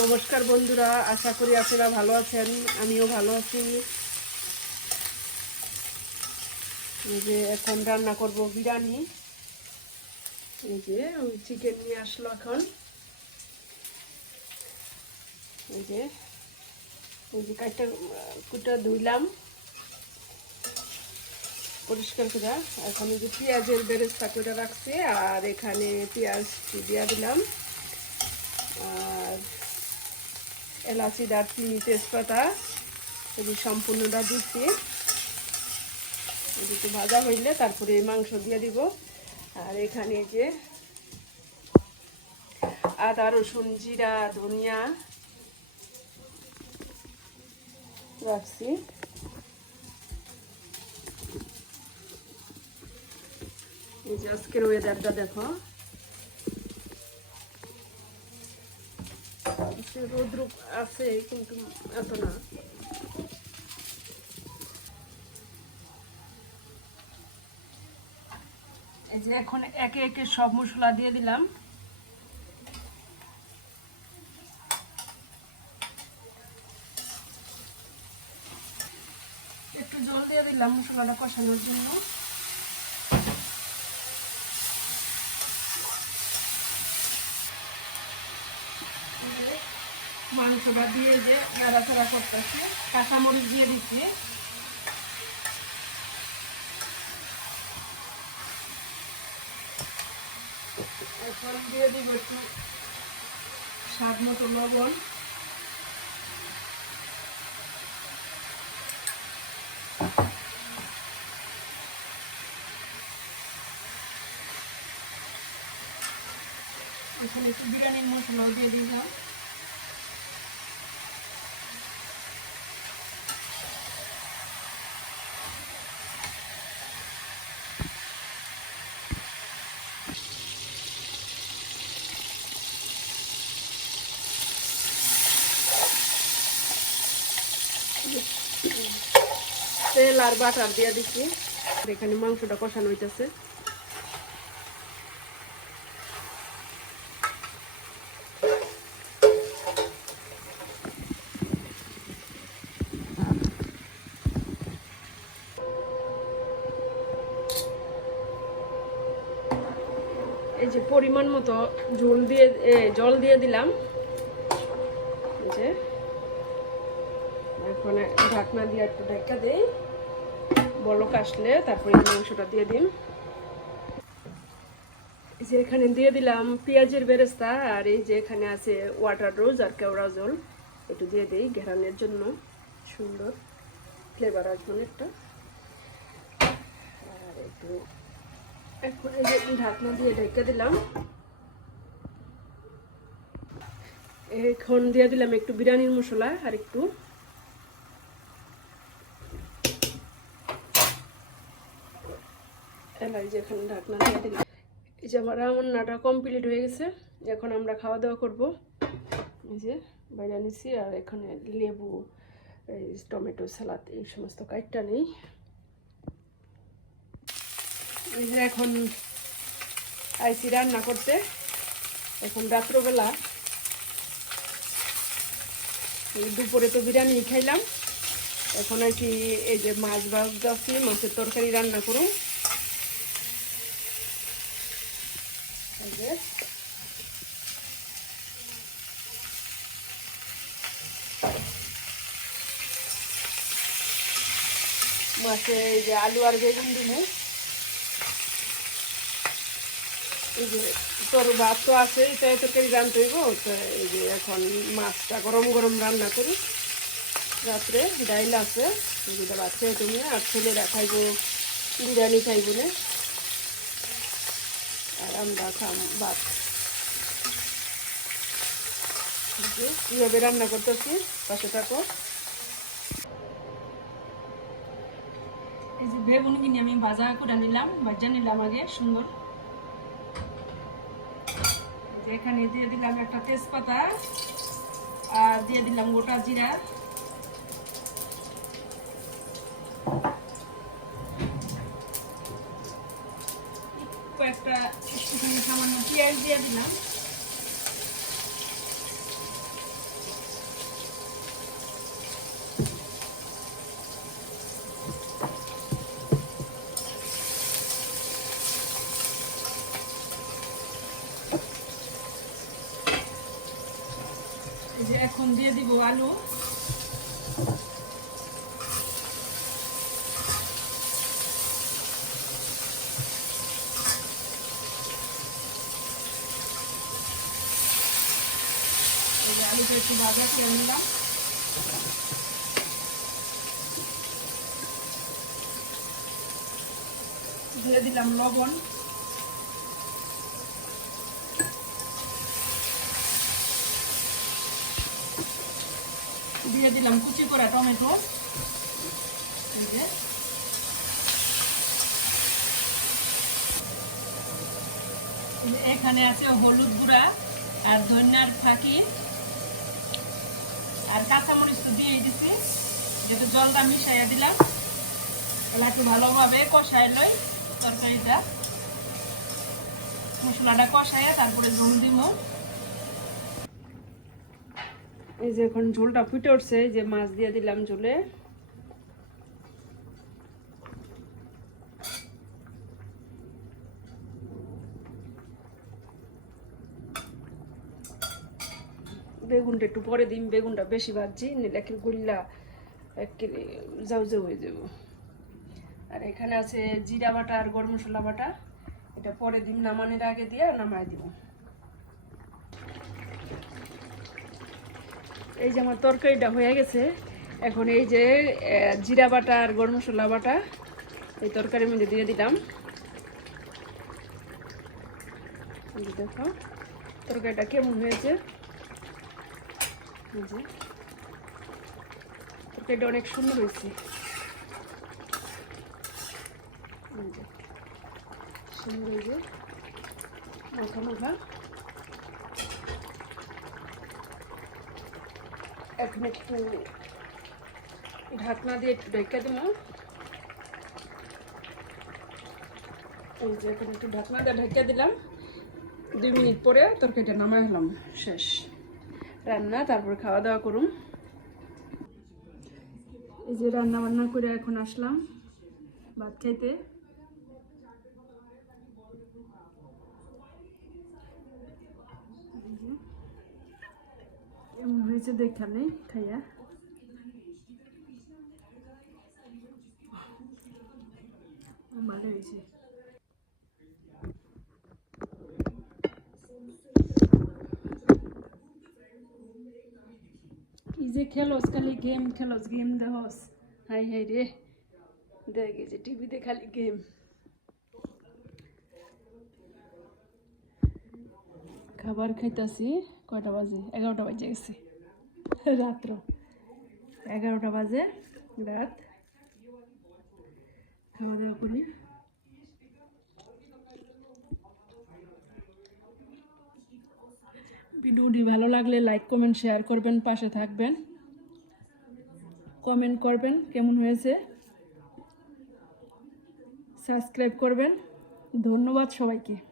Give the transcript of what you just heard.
নমস্কার বন্ধুরা, আশা করি আপনারা ভালো আছেন, আমিও ভালো আছি। যে এখন রান্না করব বিরিয়ানি। এই যে ওই চিকেন নিয়ে আসলো এখন। এই যে এই যে কাঠটা কুটা ধুইলাম। পরিষ্কার করে। এখন এই যে পেঁয়াজের বেরেস্তা করে রাখছি, আর এখানে পেঁয়াজ দিয়ে দিলাম। আর এলাচি, দারচিনি, তেজপাতা, এগুলি সম্পূর্ণটা দিচ্ছি। একটু ভাজা হইলে তারপরে এই মাংস দিয়ে দিব। আর এখানে যে আদা, রসুন, জিরা, ধনিয়া রাখছি। এই যে আজকের ওয়েদারটা দেখো। রোদ্র আছে, কিন্তু এত না। এই যে এখন একে একে সব মশলা দিয়ে দিলাম। একটু জল দিয়ে দিলাম মশলাটা কষানোর জন্য। মাংসটা দিয়ে যে নাড়াচাড়া করতেছি, কাঁচামরিচ দিয়ে দিচ্ছি। এখন দিয়ে দিব একটু স্বাদ মতো লবণ। এখানে একটু বিরিয়ানির মশলাও দিয়ে দিলাম। আর বাটার দিয়ে দিচ্ছি এখানে মাংসটা কষানো হইতেছে। এই যে পরিমাণ মতো ঝোল দিয়ে জল দিয়ে দিলাম। যে। এখন ঢাকনা দিয়ে একটু ঢাকা দিই। বলক আসলে, তারপরে মাংসটা দিয়ে দিন যে এখানে দিয়ে দিলাম পেঁয়াজের বেরেস্তা, আর এই যে এখানে আছে ওয়াটার রোজ আর কেওড়া জল। একটু দিয়ে দিই ঘেরানোর জন্য। সুন্দর ফ্লেভার আসবে একটা আর একটু এখন এই যে ঢাকনা দিয়ে ঢেকে দিলাম। এখন দিয়ে দিলাম একটু বিরিয়ানির মশলা, আর একটু এলাই যে ঢাকনা দিয়ে দিলাম। এই যে আমার রান্নাটা কমপ্লিট হয়ে গেছে। এখন আমরা খাওয়া দাওয়া করব। এই যে বাইরে নিছি আর এখানে লেবু, এই টমেটো সালাদ, এই সমস্ত কাইটটা নেই। এই যে এখন আইসি রান্না করতে। এখন রাত্রবেলা এই দুপুরে তো বিরিয়ানি খাইলাম। এখন আর কি এই যে মাছ ভাজছি মাছের তরকারি রান্না করুন যে মাছে এই যে আলু আর বেগুন দিমু এই যে তোর ভাত তো আছে তাই তরকারি রান্না হইব, তো এই যে এখন মাছটা গরম গরম রান্না করি। রাত্রে ডাইল আছে ভাত খেয়ে তুমি আর ছেলেরা খাইব, বিরিয়ানি খাইব না। আর আমরা খাম ভাত। এই যে কীভাবে রান্না করতেছি? পাশে থাকো। এই যে বেগুন কিনে আমি ভাজা করে নিলাম ভাজা নিলাম আগে সুন্দর। এখানে দিয়ে দিলাম একটা তেজপাতা আর দিয়ে দিলাম গোটা জিরা। কয়েকটা একটুখানি সামান্য পেঁয়াজ দিয়ে দিলাম। এখন দিয়ে দিব আলু। আলুটা একটু ভাজা নিলাম। দিয়ে দিলাম লবণ। দিয়ে দিলাম কুচি করা টমেটো। এই যে। এখানে আছে হলুদ গুঁড়া আর ধনিয়ার ফাঁকি। আর কাঁচামরিচ তো দিয়ে দিছি। যেহেতু জলটা মিশাইয়া দিলাম, তাহলে একটু ভালোভাবে কষাই লই তরকারিটা। মশলাটা কষাইয়া তারপরে জল দিব এই যে এখন ঝোলটা ফুটে উঠছে যে মাছ দিয়ে দিলাম ঝোলে। বেগুনটা একটু পরে দিন বেগুনটা বেশি ভাজছি, নিলে একটু গুল্লা, একটু যাও যাও হয়ে যাব। আর এখানে আছে জিরা বাটা আর গরম মশলা বাটা, এটা পরে দিন নামানোর আগে দিয়ে নামায় দিব। এই যে আমার তরকারিটা হয়ে গেছে, এখন এই যে জিরা বাটা আর গরম মশলা বাটা, এই তরকারির মধ্যে দিয়ে দিলাম। দেখো, তরকারিটা কেমন হয়েছে? যে তরকারিটা অনেক সুন্দর হয়েছে। সুন্দর হয়েছে মাখা মাখা। এখন একটু ঢাকনা দিয়ে একটু ঢেকে দেবো। এই যে, এখন একটু ঢাকনা দিয়ে ঢেকে দিলাম। দুই মিনিট পরে তরকারিটা নামাই হলাম, শেষ। রান্না, তারপর খাওয়া দাওয়া করুম এই যে রান্না বান্না করে এখন আসলাম ভাত খাইতে। এমন হয়েছে দেখা নেই খাইয়া? ভালো হয়েছে কি যে খেলোস খালি গেম খেলোস, গেম দেহস হাই হাই রে। দেখ টিভিতে খালি গেম। খাবার খাইতাছি, কয়টা বাজে? এগারোটা বাজে গেছে। রাত্র। এগারোটা বাজে, রাত। খাওয়া দাওয়া করি। ভিডিওটি ভালো লাগলে লাইক, কমেন্ট, শেয়ার করবেন, পাশে থাকবেন। কমেন্ট করবেন কেমন হয়েছে? সাবস্ক্রাইব করবেন। ধন্যবাদ সবাইকে।